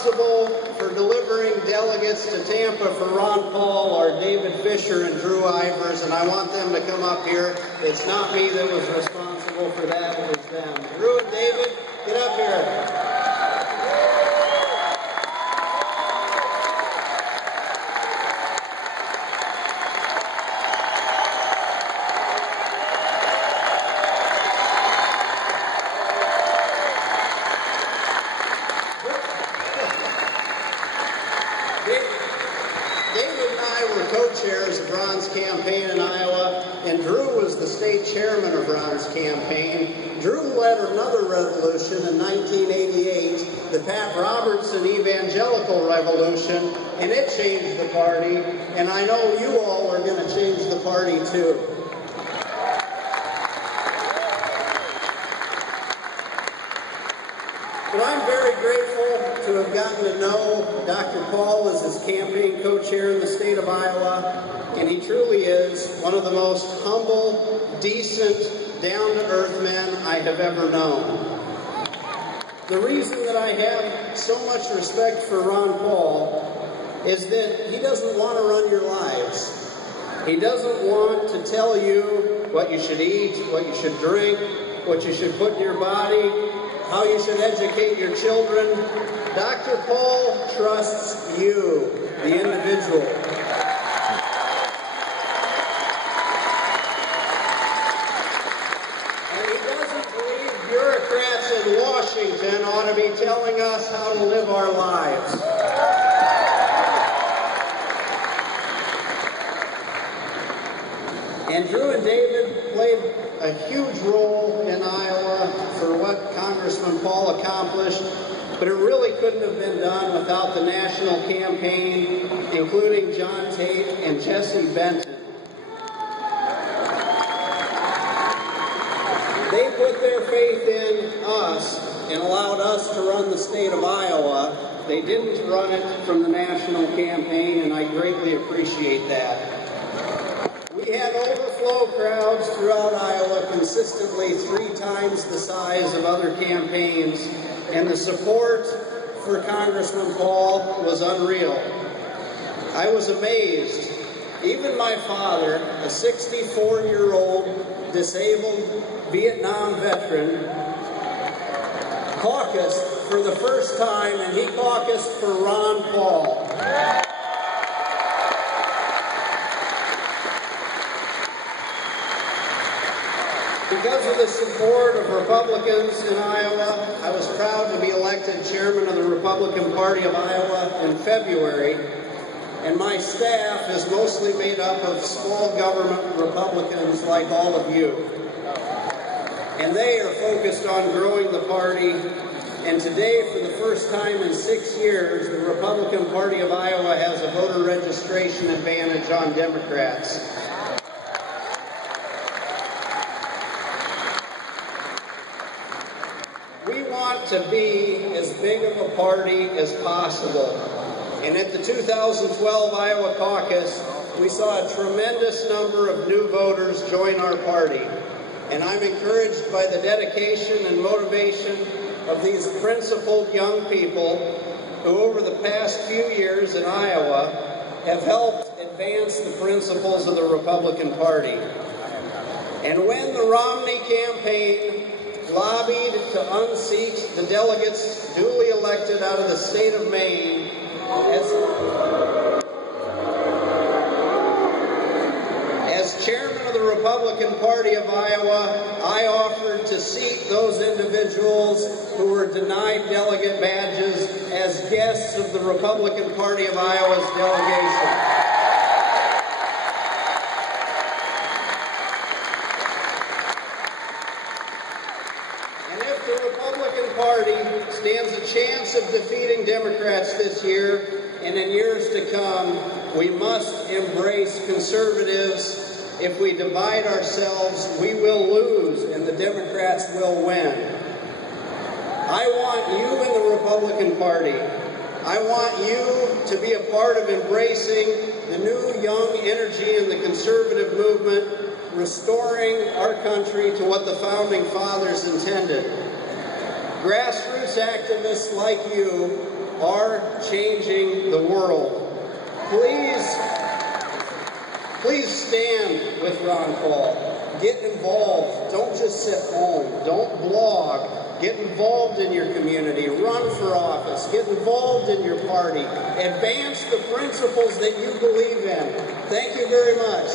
responsible for delivering delegates to Tampa for Ron Paul are David Fisher and Drew Ivers, and I want them to come up here. It's not me that was responsible for that, it was them. Drew and David, get up here. David and I were co-chairs of Ron's campaign in Iowa, and Drew was the state chairman of Ron's campaign. Drew led another revolution in 1988, the Pat Robertson Evangelical Revolution, and it changed the party, and I know you all are going to change the party too. But I'm very grateful to have gotten to know Dr. Paul as his campaign co-chair in the state of Iowa, and he truly is one of the most humble, decent, down-to-earth men I have ever known. The reason that I have so much respect for Ron Paul is that he doesn't want to run your lives. He doesn't want to tell you what you should eat, what you should drink, what you should put in your body, how you should educate your children. Dr. Paul trusts you, the individual. And he doesn't believe bureaucrats in Washington ought to be telling us how to live our lives. And Drew and David played a huge role in Iowa for what Congressman Paul accomplished, but it really couldn't have been done without the national campaign, including John Tate and Jesse Benton. They put their faith in us and allowed us to run the state of Iowa. They didn't run it from the national campaign, and I greatly appreciate that. We had overflow crowds throughout Iowa, consistently 3 times the size of other campaigns, and the support for Congressman Paul was unreal. I was amazed. Even my father, a 64-year-old disabled Vietnam veteran, caucused for the first time, and he caucused for Ron Paul. Because of the support of Republicans in Iowa, I was proud to be elected chairman of the Republican Party of Iowa in February, and my staff is mostly made up of small government Republicans like all of you. And they are focused on growing the party, and today, for the first time in 6 years, the Republican Party of Iowa has a voter registration advantage on Democrats. We want to be as big of a party as possible. And at the 2012 Iowa caucus, we saw a tremendous number of new voters join our party. And I'm encouraged by the dedication and motivation of these principled young people who over the past few years in Iowa have helped advance the principles of the Republican Party. And when the Romney campaign lobbied to unseat the delegates duly elected out of the state of Maine, as chairman of the Republican Party of Iowa, I offered to seat those individuals who were denied delegate badges as guests of the Republican Party of Iowa's delegation. The Republican Party stands a chance of defeating Democrats this year, and in years to come, we must embrace conservatives. If we divide ourselves, we will lose, and the Democrats will win. I want you in the Republican Party. I want you to be a part of embracing the new young energy in the conservative movement, restoring our country to what the Founding Fathers intended. Grassroots activists like you are changing the world. Please stand with Ron Paul. Get involved. Don't just sit home. Don't blog. Get involved in your community. Run for office. Get involved in your party. Advance the principles that you believe in. Thank you very much.